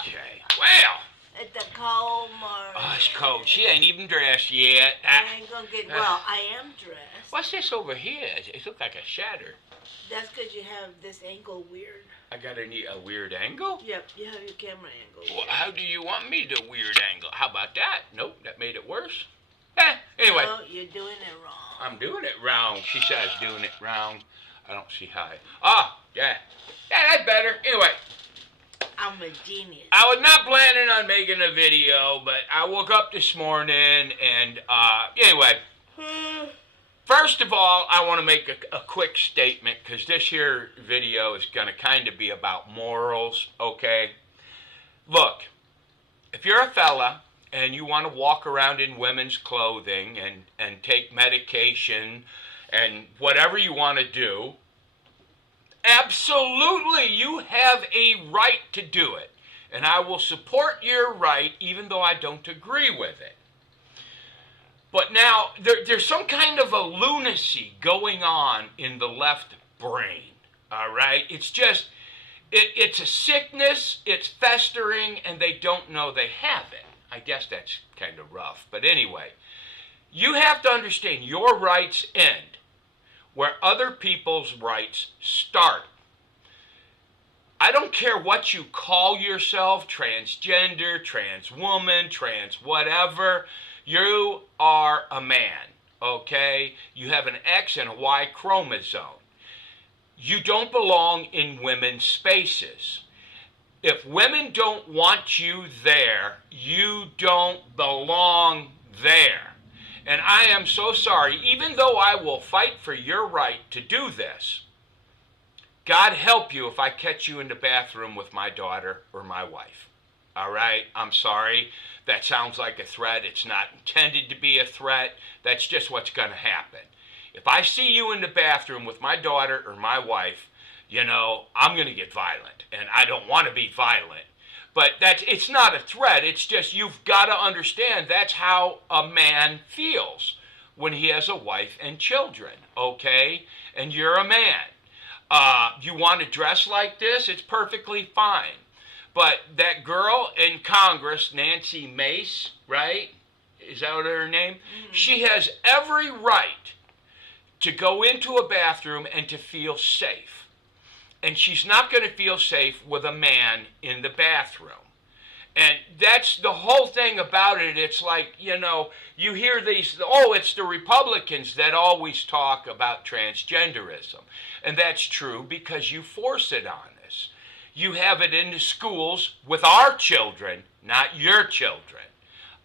Okay. Well. At the cold morning. Oh, it's cold. She ain't even dressed yet. I ain't gonna get. Well, I am dressed. What's this over here? It looks like a shatter. That's because you have this angle weird. I got a weird angle? Yep, you have your camera angle. Well, how do you want me to weird angle? How about that? Nope, that made it worse. Anyway. No, you're doing it wrong. I'm doing it wrong. She says doing it wrong. I don't see how. Yeah. Yeah, that's better. Anyway. I'm a genius. I was not planning on making a video, but I woke up this morning and, anyway. First of all, I want to make a quick statement because this here video is going to kind of be about morals, okay? Look, if you're a fella and you want to walk around in women's clothing and take medication and whatever you want to do, absolutely, you have a right to do it. And I will support your right even though I don't agree with it. But now, there's some kind of a lunacy going on in the left brain, all right? It's just, it's a sickness, it's festering, and they don't know they have it. I guess that's kind of rough. But anyway, you have to understand your rights end where other people's rights start. I don't care what you call yourself, transgender, trans woman, trans whatever. You are a man, okay? You have an X and a Y chromosome. You don't belong in women's spaces. If women don't want you there, you don't belong there. And I am so sorry, even though I will fight for your right to do this, God help you if I catch you in the bathroom with my daughter or my wife. All right? I'm sorry. That sounds like a threat. It's not intended to be a threat. That's just what's going to happen. If I see you in the bathroom with my daughter or my wife, I'm going to get violent. And I don't want to be violent. But it's not a threat. It's just you've got to understand that's how a man feels when he has a wife and children, okay? And you're a man. You want to dress like this? It's perfectly fine. But that girl in Congress, Nancy Mace, right? Is that her name? Mm-hmm. She has every right to go into a bathroom and to feel safe. And she's not going to feel safe with a man in the bathroom. And that's the whole thing about it. It's like, you hear these, it's the Republicans that always talk about transgenderism. And that's true because you force it on us. You have it in the schools with our children, not your children.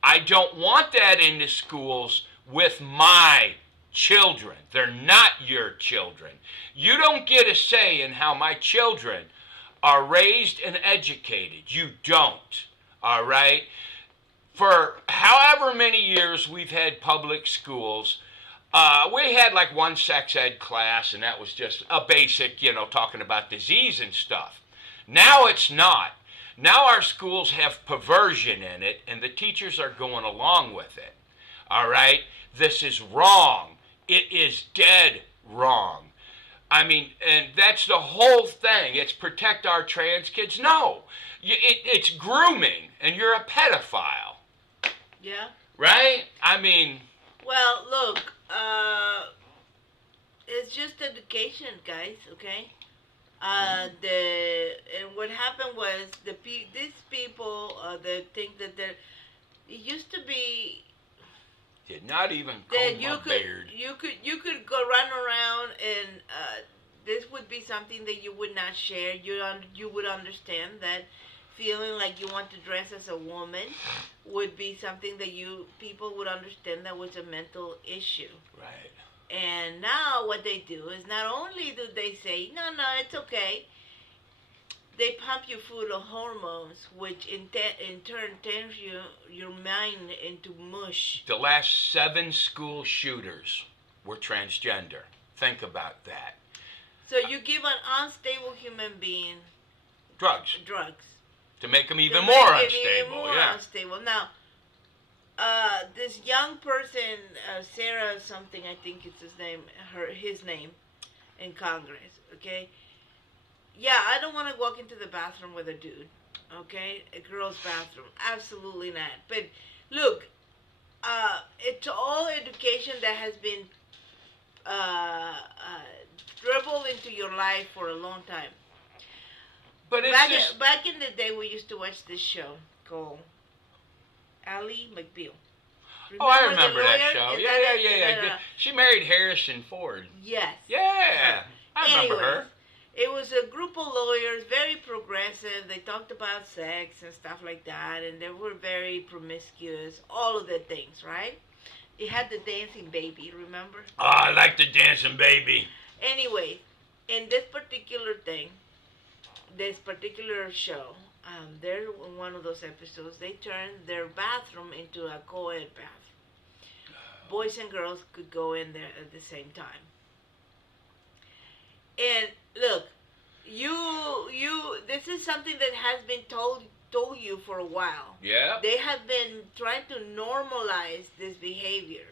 I don't want that in the schools with my children. They're not your children. You don't get a say in how my children are raised and educated. You don't. All right? For however many years we've had public schools, we had like one sex ed class, and that was just a basic, talking about disease and stuff. Now it's not. Now our schools have perversion in it, and the teachers are going along with it. All right? This is wrong. It is dead wrong. I mean, and that's the whole thing. It's protect our trans kids. No. It's grooming, and you're a pedophile. Yeah. Right? I mean... Well, look, it's just education, guys, okay? And what happened was these people that think that it used to be... Did not even comb my beard. You could go run around and this would be something that you would not share. You would understand that feeling like you want to dress as a woman would be something that people would understand that was a mental issue. Right. And now what they do is not only do they say, no, it's okay, they pump you full of hormones, which in turn turns your mind into mush. The last 7 school shooters were transgender. Think about that. So you give an unstable human being drugs to make them even more unstable. Now, this young person, Sarah something, I think it's his name, in Congress. Okay. Yeah, I don't want to walk into the bathroom with a dude. Okay, a girl's bathroom. Absolutely not. But look, it's all education that has been dribbled into your life for a long time. But it's Back just. back in the day, we used to watch this show called Ally McBeal. Oh, I The remember that lawyer? show. Is Yeah, that yeah, it? yeah, Is yeah. that She married Harrison Ford. yes. Yeah, I remember Anyways, her. it was a group of lawyers, very progressive. They talked about sex and stuff like that, and they were very promiscuous. All of the things, right? It had the dancing baby, remember? Oh, I like the dancing baby. Anyway, in this particular thing, this particular show, there in one of those episodes, they turned their bathroom into a co-ed bath. Boys and girls could go in there at the same time. And look, this is something that has been told you for a while. Yeah. They have been trying to normalize this behavior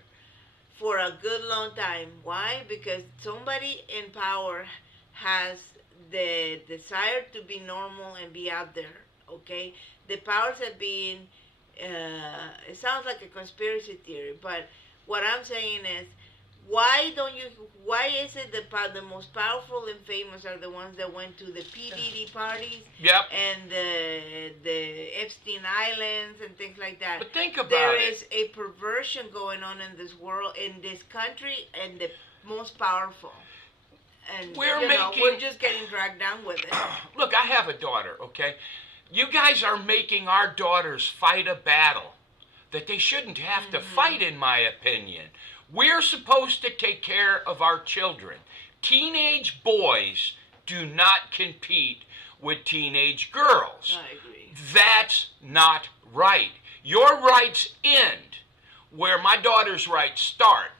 for a good long time. Why? Because somebody in power has the desire to be normal and be out there. Okay, the powers that being. It sounds like a conspiracy theory, but what I'm saying is, why don't you? Why is it the most powerful and famous are the ones that went to the PDD parties Yep. and the Epstein Islands and things like that? But think about There it. is a perversion going on in this world, in this country, and the most powerful. And we're just getting dragged down with it. Look, I have a daughter, okay? You guys are making our daughters fight a battle that they shouldn't have to fight, in my opinion. We're supposed to take care of our children. Teenage boys do not compete with teenage girls. I agree. That's not right. Your rights end where my daughter's rights start.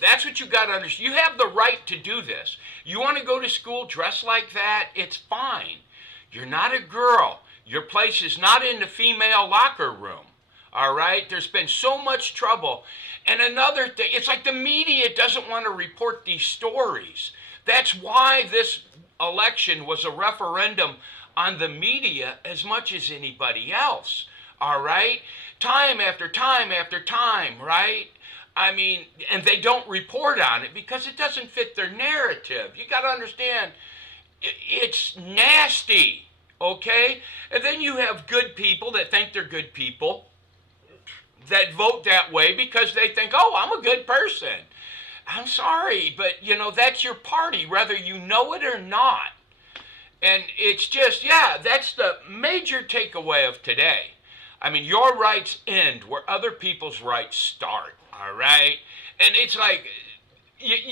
That's what you got to understand. You have the right to do this. You want to go to school dressed like that? It's fine. You're not a girl. Your place is not in the female locker room. All right? There's been so much trouble. And another thing, it's like the media doesn't want to report these stories. That's why this election was a referendum on the media as much as anybody else. All right? Time after time after time, right? I mean, and they don't report on it because it doesn't fit their narrative. You got to understand, it's nasty, okay? And then you have good people that think they're good people that vote that way because they think, oh, I'm a good person. I'm sorry, but, that's your party, whether you know it or not. And it's just, that's the major takeaway of today. I mean, your rights end where other people's rights start, all right? And it's like,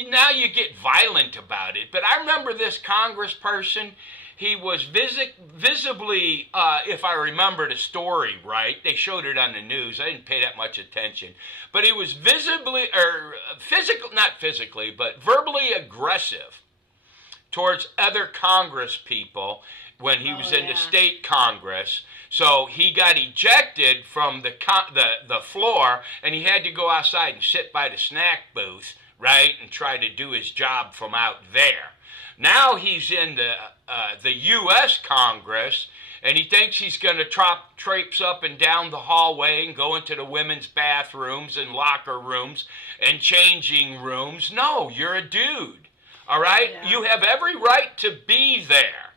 now you get violent about it. But I remember this congressperson, he was visibly, if I remember the story right, they showed it on the news. I didn't pay that much attention. But he was visibly, not physically, but verbally aggressive towards other Congress people when he was in the state Congress. So he got ejected from the floor, and he had to go outside and sit by the snack booth, right, and try to do his job from out there. Now he's in the U.S. Congress, and he thinks he's going to traipse up and down the hallway and go into the women's bathrooms and locker rooms and changing rooms. No, you're a dude, all right? Yeah. You have every right to be there,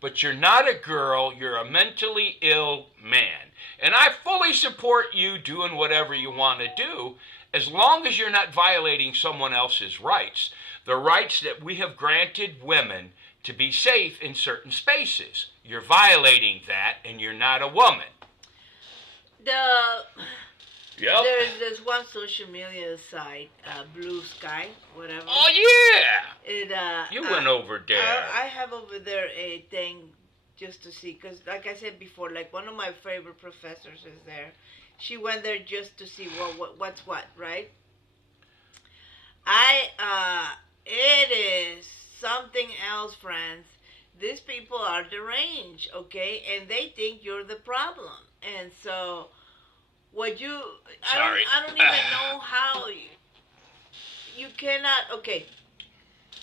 but you're not a girl. You're a mentally ill man. And I fully support you doing whatever you want to do as long as you're not violating someone else's rights. The rights that we have granted women to be safe in certain spaces. You're violating that, and you're not a woman. Yep. There's one social media site, Blue Sky, whatever. Oh, yeah! You went over there. I have over there a thing just to see, because like I said before, like one of my favorite professors is there. She went there just to see what's what, right? It is something else, friends. These people are deranged, okay? And they think you're the problem. And so, I don't even know how you cannot, okay.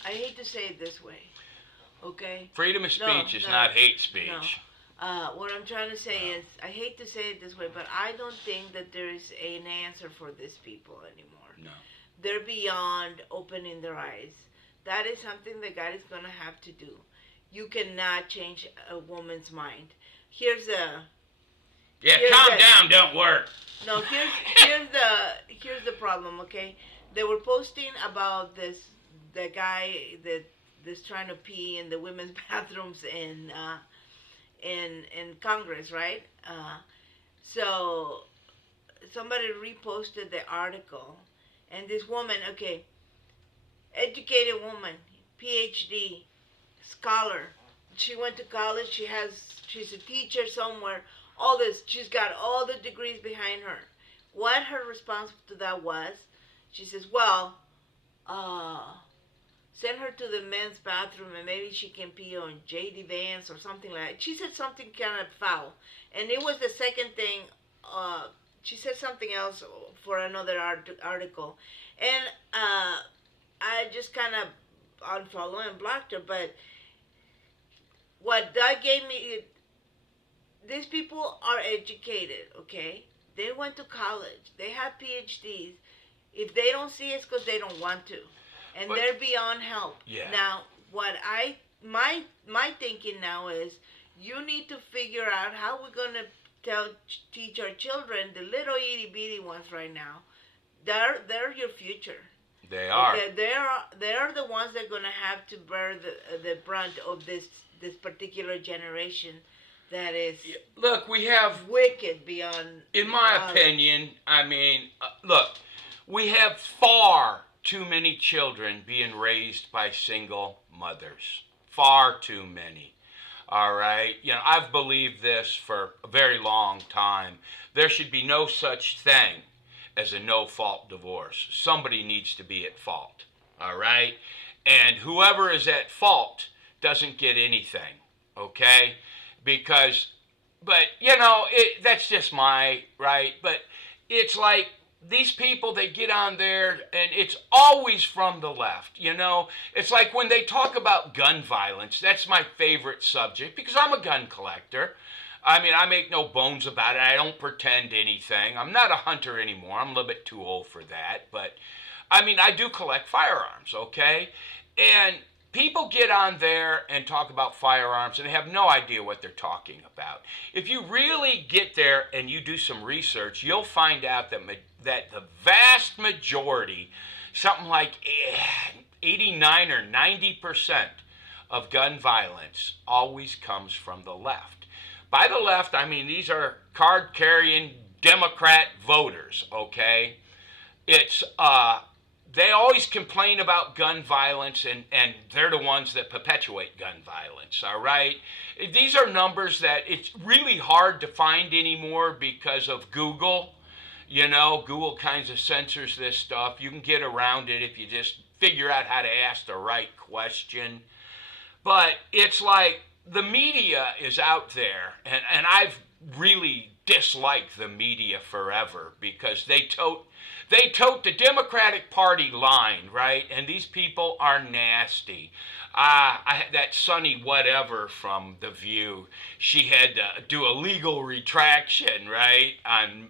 I hate to say it this way, okay? Freedom of speech is not hate speech. What I'm trying to say is, I hate to say it this way, but I don't think that there is an answer for these people anymore. No. They're beyond opening their eyes. That is something that God is going to have to do. You cannot change a woman's mind. Here's the Yeah, here's calm the, down, don't work. no, here's the problem. Okay, they were posting about the guy that's trying to pee in the women's bathrooms in Congress, right? So somebody reposted the article, and this woman, okay, educated woman, PhD, scholar. She went to college. She's a teacher somewhere. All this. She's got all the degrees behind her. What her response to that was, she says, "Well, send her to the men's bathroom and maybe she can pee on J.D. Vance or something like that." She said something kind of foul, and it was the second thing. She said something else for another article, and I just kind of unfollowed and blocked her. But what that gave me, these people are educated, okay? They went to college. They have PhDs. If they don't see it, it's because they don't want to, and But, they're beyond help. yeah. Now, my thinking now is, you need to figure out how we're gonna teach our children, the little itty bitty ones right now. They're your future. They are. Okay, they're the ones that are gonna have to bear the brunt of this particular generation that is Look, we have, wicked beyond. in my opinion, I mean, look, we have far too many children being raised by single mothers. Far too many. All right? You know, I've believed this for a very long time. There should be no such thing as a no-fault divorce. Somebody needs to be at fault. All right? And whoever is at fault doesn't get anything. Okay? Because, but, you know, that's just my, right? But it's like, these people, they get on there, and it's always from the left, you know? It's like when they talk about gun violence, that's my favorite subject, because I'm a gun collector. I mean, I make no bones about it. I don't pretend anything. I'm not a hunter anymore. I'm a little bit too old for that. But, I mean, I do collect firearms, okay? And people get on there and talk about firearms, and they have no idea what they're talking about. If you really get there and you do some research, you'll find out that the vast majority, something like 89 or 90% of gun violence always comes from the left. By the left, I mean these are card-carrying Democrat voters, okay? It's, they always complain about gun violence, and they're the ones that perpetuate gun violence, all right? These are numbers that it's really hard to find anymore because of Google. You know, Google kinds of censors this stuff. You can get around it if you just figure out how to ask the right question. But it's like the media is out there, and I've really disliked the media forever because they tote the Democratic Party line, right? And these people are nasty. That Sunny whatever from The View, she had to do a legal retraction, right, on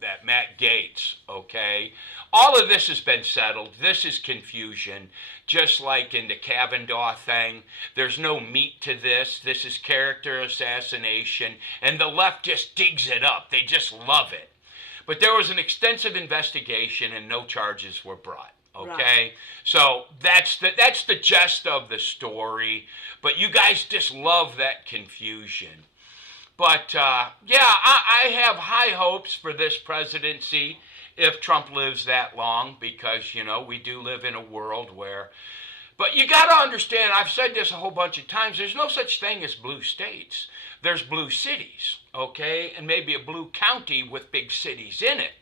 that Matt Gaetz, okay? All of this has been settled. This is confusion, just like in the Kavanaugh thing. There's no meat to this. This is character assassination, and the left just digs it up. They just love it. But there was an extensive investigation, and no charges were brought. Okay, right. So that's the gist of the story. But you guys just love that confusion. But yeah, I have high hopes for this presidency if Trump lives that long, because you know we do live in a world where. But you got to understand, I've said this a whole bunch of times, there's no such thing as blue states. There's blue cities, okay, and maybe a blue county with big cities in it.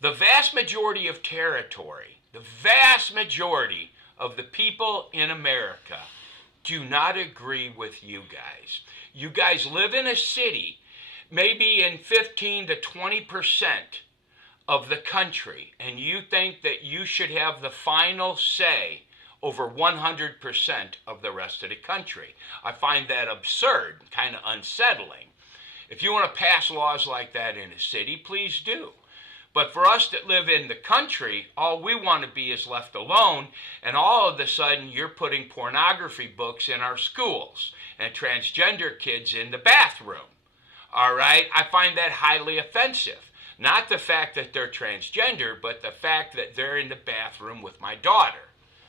The vast majority of territory, the vast majority of the people in America do not agree with you guys. You guys live in a city, maybe in 15 to 20% of the country, and you think that you should have the final say over 100% of the rest of the country. I find that absurd, kind of unsettling. If you want to pass laws like that in a city, please do. But for us that live in the country, all we want to be is left alone, and all of a sudden you're putting pornography books in our schools and transgender kids in the bathroom. All right? I find that highly offensive. Not the fact that they're transgender, but the fact that they're in the bathroom with my daughter.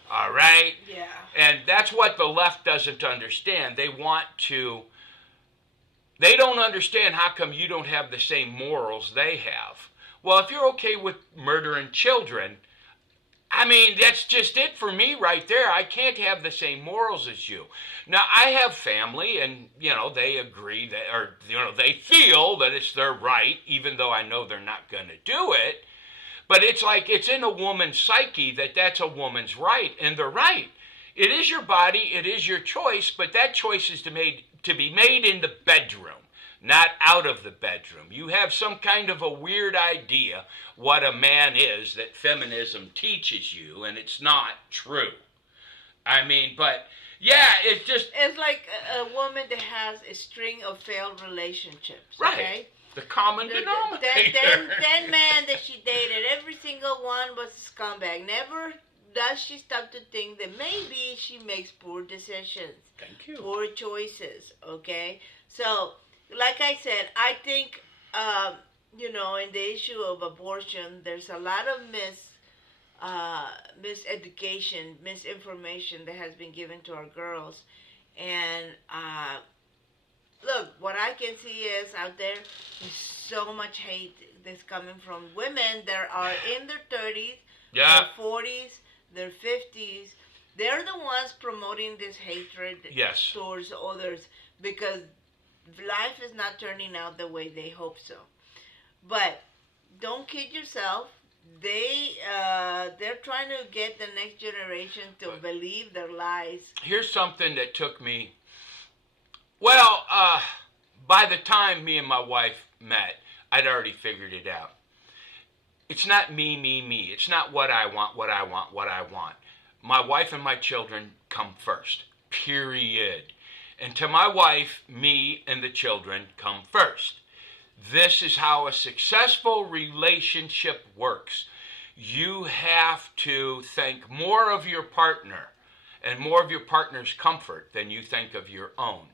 All right? Yeah. And that's what the left doesn't understand. They don't understand how come you don't have the same morals they have. Well, if you're okay with murdering children, I mean, that's just it for me right there. I can't have the same morals as you. Now, I have family, and, they agree that, or, they feel that it's their right, even though I know they're not going to do it. But it's like it's in a woman's psyche that that's a woman's right, and they're right. It is your body, it is your choice, but that choice is to be made in the bedroom, not out of the bedroom. You have some kind of a weird idea what a man is that feminism teaches you, and it's not true. I mean, but yeah, it's just... It's like a woman that has a string of failed relationships, right. Okay? The common denominator. That man that she dated, every single one was a scumbag. Never does she stop to think that maybe she makes poor decisions. Thank you. Poor choices, okay? So, like I said, I think, in the issue of abortion, there's a lot of miseducation, misinformation that has been given to our girls. And, look, what I can see is out there is so much hate that's coming from women that are in their 30s, yeah. their 40s, their 50s. They're the ones promoting this hatred yes. towards others because life is not turning out the way they hope so. But don't kid yourself. They're trying to get the next generation to believe their lies. Here's something that took me... Well, by the time me and my wife met, I'd already figured it out. It's not me, me, me. It's not what I want, what I want, what I want. My wife and my children come first, period. And to my wife, me and the children come first. This is how a successful relationship works. You have to think more of your partner and more of your partner's comfort than you think of your own.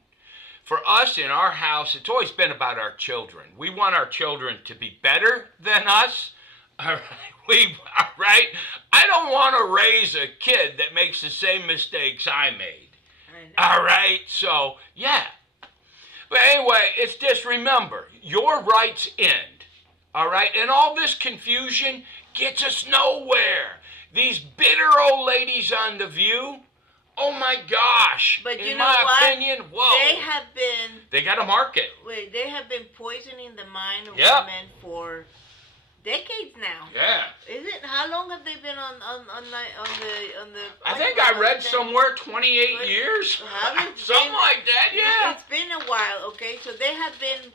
For us in our house, it's always been about our children. We want our children to be better than us. All right? I don't want to raise a kid that makes the same mistakes I made. All right? So, yeah. But anyway, it's just remember, your rights end. All right? And all this confusion gets us nowhere. These bitter old ladies on The View... Oh my gosh! But in my opinion, whoa! They got a market. Wait, they have been poisoning the mind of yep. women for decades now. Yeah. Is it? How long have they been on the? I think I read somewhere 28 years. Something like that. Yeah. It's been a while. Okay, so they have been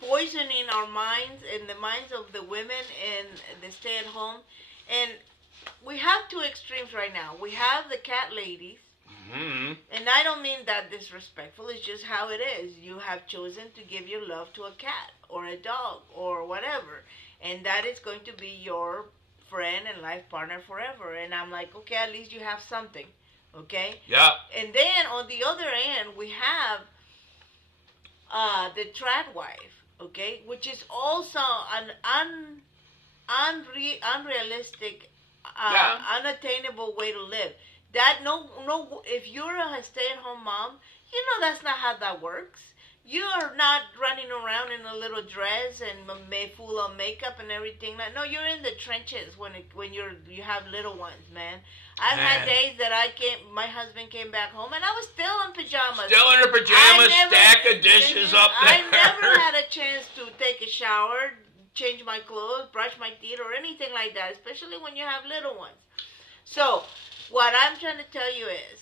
poisoning our minds and the minds of the women and the stay-at-home, and we have two extremes right now. We have the cat ladies. Mm-hmm. And I don't mean that disrespectful. It's just how it is. You have chosen to give your love to a cat or a dog or whatever. And that is going to be your friend and life partner forever. And I'm like, okay, at least you have something. Okay? Yeah. And then on the other end, we have the trad wife. Okay? Which is also an unrealistic, unattainable way to live. That if you're a stay-at-home mom, that's not how that works. You are not running around in a little dress and full of makeup and everything. No, you're in the trenches when you have little ones, man. I've had days that my husband came back home and I was still in pajamas. Still in her pajamas, stack of dishes up there. I never had a chance to take a shower, change my clothes, brush my teeth, or anything like that, especially when you have little ones. So, what I'm trying to tell you is,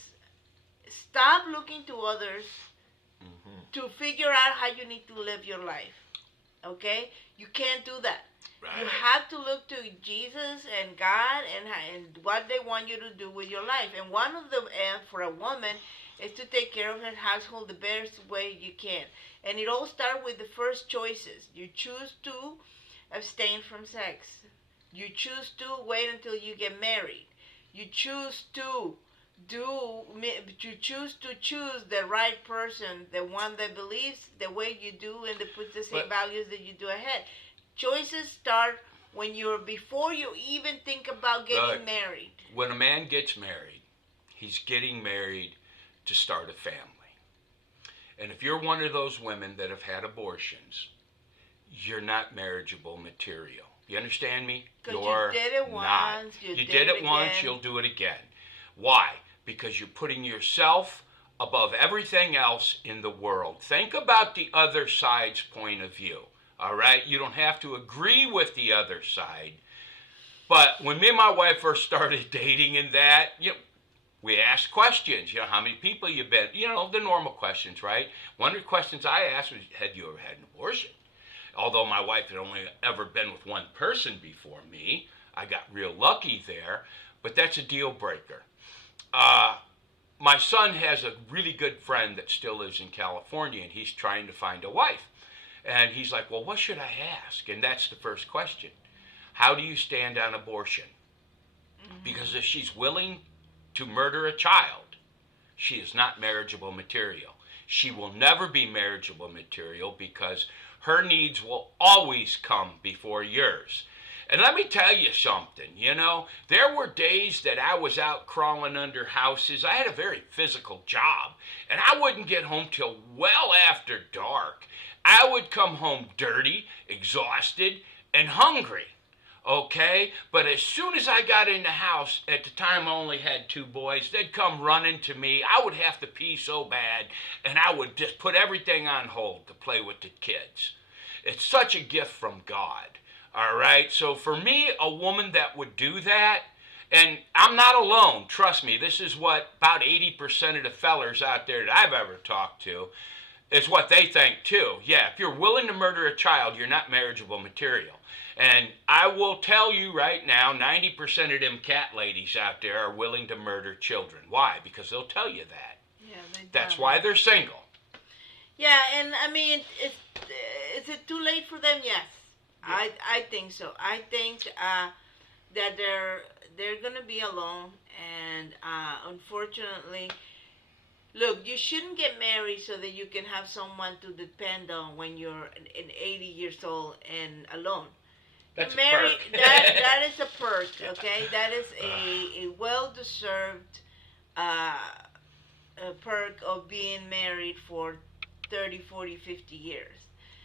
stop looking to others to figure out how you need to live your life. Okay? You can't do that. Right. You have to look to Jesus and God and what they want you to do with your life. And one of them, for a woman, is to take care of her household the best way you can. And it all starts with the first choices. You choose to abstain from sex. You choose to wait until you get married. You choose to choose the right person, the one that believes the way you do and that puts the same values that you do ahead. Choices start when you're before you even think about getting married. When a man gets married, he's getting married to start a family. And if you're one of those women that have had abortions, you're not marriageable material. You understand me? You're you did it not. Once. You did it once, you'll do it again. Why? Because you're putting yourself above everything else in the world. Think about the other side's point of view. All right? You don't have to agree with the other side. But when me and my wife first started dating and that, we asked questions. How many people you been? The normal questions, right? One of the questions I asked was, had you ever had an abortion? Although my wife had only ever been with one person before me, I got real lucky there. But that's a deal breaker. My son has a really good friend that still lives in California, and he's trying to find a wife. And he's like, well, what should I ask? And that's the first question. How do you stand on abortion? Because if she's willing to murder a child, she is not marriageable material. She will never be marriageable material because her needs will always come before yours. And let me tell you something, there were days that I was out crawling under houses. I had a very physical job, and I wouldn't get home till well after dark. I would come home dirty, exhausted, and hungry, okay? But as soon as I got in the house, at the time I only had 2 boys, they'd come running to me. I would have to pee so bad, and I would just put everything on hold to play with the kids. It's such a gift from God, all right? So for me, a woman that would do that, and I'm not alone, trust me, this is what about 80% of the fellers out there that I've ever talked to, it's what they think too. Yeah, if you're willing to murder a child, you're not marriageable material. And I will tell you right now, 90% of them cat ladies out there are willing to murder children. Why? Because they'll tell you that. Yeah, that's why they're single. Yeah, and I mean, is it too late for them? Yes, yeah. I think so. I think that they're gonna be alone, and unfortunately. Look, you shouldn't get married so that you can have someone to depend on when you're 80 years old and alone. That's married, a perk. that is a perk, okay? That is a well-deserved perk of being married for 30, 40, 50 years.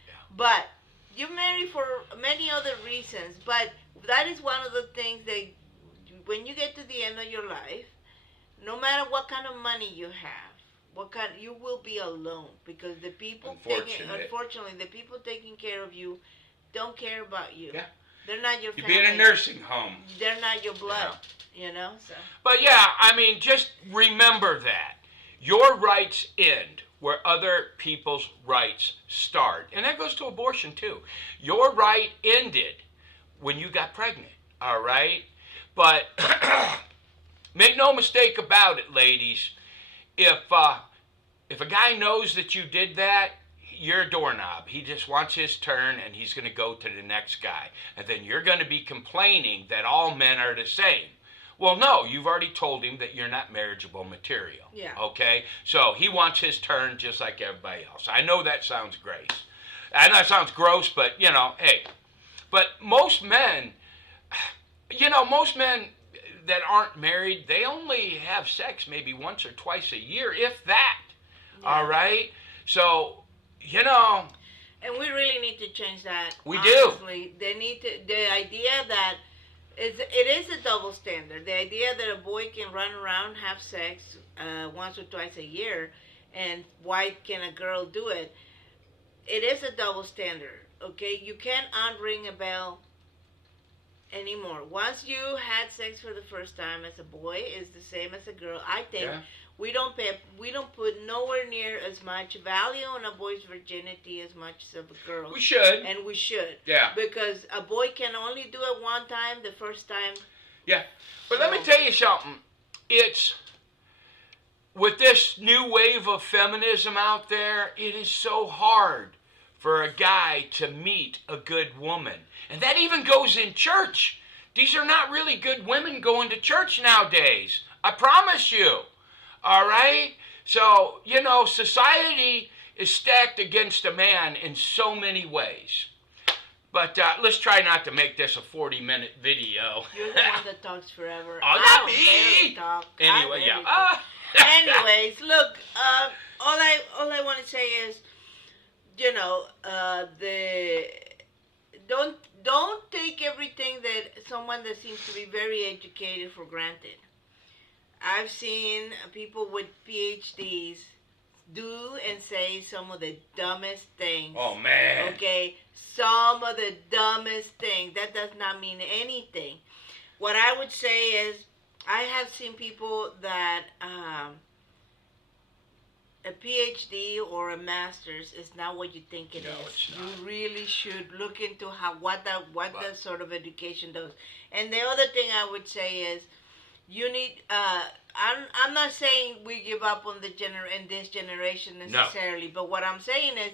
Yeah. But you're married for many other reasons, but that is one of the things that when you get to the end of your life, no matter what kind of money you have, you will be alone because the people unfortunately the people taking care of you don't care about you. Yeah. They're not your family. You'd be in a nursing home. They're not your blood, so. But yeah, I mean, just remember that. Your rights end where other people's rights start. And that goes to abortion too. Your right ended when you got pregnant, all right? But make no mistake about it, ladies. If a guy knows that you did that, you're a doorknob. He just wants his turn, and he's going to go to the next guy. And then you're going to be complaining that all men are the same. Well, no, you've already told him that you're not marriageable material. Yeah. Okay? So he wants his turn just like everybody else. I know that sounds great. I know it sounds gross, but, hey. But most men that aren't married, they only have sex maybe once or twice a year, if that. Yeah. All right? So, And we really need to change that. We honestly. They need to, the idea that it is a double standard. The idea that a boy can run around, have sex once or twice a year, and why can a girl do it? It is a double standard, okay? You can't unring a bell anymore. Once you had sex for the first time as a boy, it's the same as a girl. I think we don't put nowhere near as much value on a boy's virginity as much as of a girl. We should. And we should. Yeah. Because a boy can only do it one time, the first time. Yeah. But let me tell you something. It's, with this new wave of feminism out there, it is so hard for a guy to meet a good woman. And that even goes in church. These are not really good women going to church nowadays. I promise you. All right? So, society is stacked against a man in so many ways. But let's try not to make this a 40-minute video. You're the one that talks forever. Oh, not me! Talk. Anyway, yeah. Anyways, look, all I want to say is, don't take everything that someone that seems to be very educated for granted. I've seen people with PhDs do and say some of the dumbest things. Oh, man. Okay? Some of the dumbest things. That does not mean anything. What I would say is, I have seen people that a PhD or a master's is not what you think it is. It's not. You really should look into what that sort of education does. And the other thing I would say is, you need. I'm not saying we give up on in this generation necessarily, but what I'm saying is,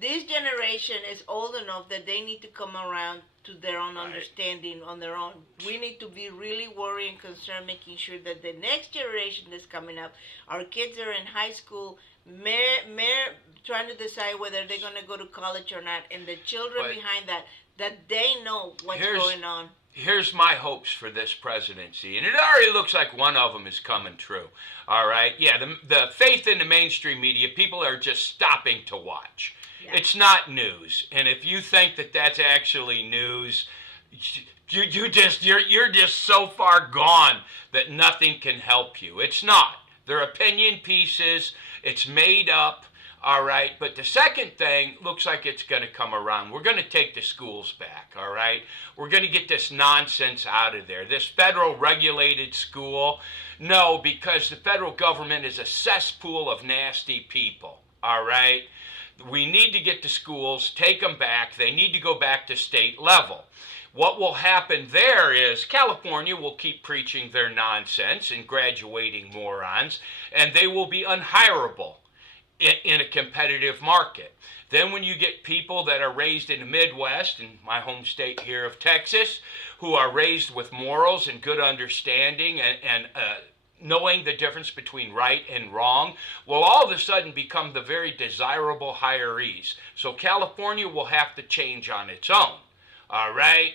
this generation is old enough that they need to come around to their own understanding on their own. We need to be really worried and concerned, making sure that the next generation that's coming up, our kids are in high school, trying to decide whether they're going to go to college or not, and the children behind that they know what's going on. Here's my hopes for this presidency, and it already looks like one of them is coming true. All right? Yeah, the faith in the mainstream media, people are just stopping to watch. Yeah. It's not news, and if you think that that's actually news, you're just so far gone that nothing can help you. It's not. They're opinion pieces. It's made up. All right, but the second thing looks like it's going to come around. We're going to take the schools back, all right? We're going to get this nonsense out of there. This federal regulated school, no, because the federal government is a cesspool of nasty people, all right? We need to get the schools, take them back. They need to go back to state level. What will happen there is California will keep preaching their nonsense and graduating morons, and they will be unhireable in a competitive market. Then when you get people that are raised in the Midwest, in my home state here of Texas, who are raised with morals and good understanding and knowing the difference between right and wrong, will all of a sudden become the very desirable hirees. So California will have to change on its own, all right?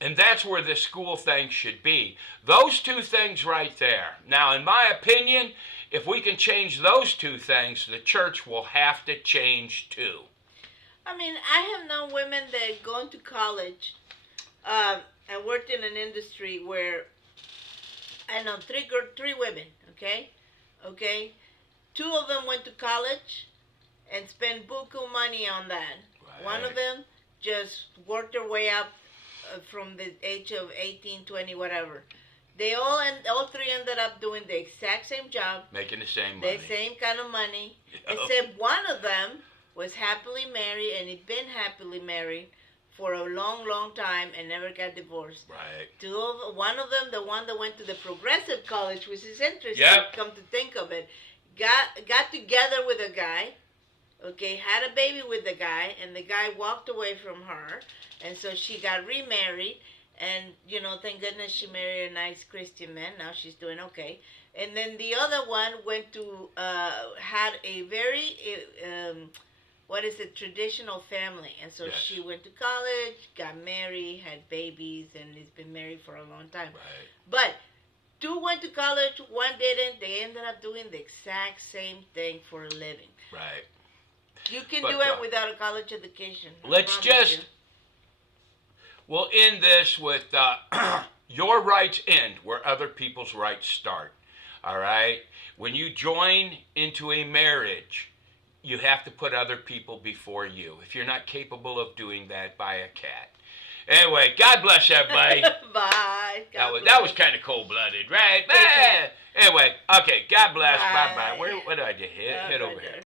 And that's where the school thing should be. Those two things right there. Now, in my opinion, if we can change those two things, the church will have to change too. I mean, I have known women that gone to college and worked in an industry where, I know three women, okay? Two of them went to college and spent buku money on that. Right. One of them just worked their way up from the age of 18, 20, whatever. They all three ended up doing the exact same job. Making the same money. The same kind of money. Yep. Except one of them was happily married, and he'd been happily married for a long, long time and never got divorced. Right. One of them, the one that went to the progressive college, which is interesting, come to think of it, got together with a guy, had a baby with the guy, and the guy walked away from her, and so she got remarried. And, thank goodness she married a nice Christian man. Now she's doing okay. And then the other one went to, had a very, traditional family. And so she went to college, got married, had babies, and has been married for a long time. Right. But two went to college, one didn't. They ended up doing the exact same thing for a living. Right. You can do it without a college education. We'll end this with your rights end where other people's rights start. All right? When you join into a marriage, you have to put other people before you. If you're not capable of doing that, buy a cat. Anyway, God bless everybody. Bye. That was kind of cold-blooded, right? Take care. Anyway, okay, God bless. Bye. Bye-bye. What do I do? Hit over Right here. there.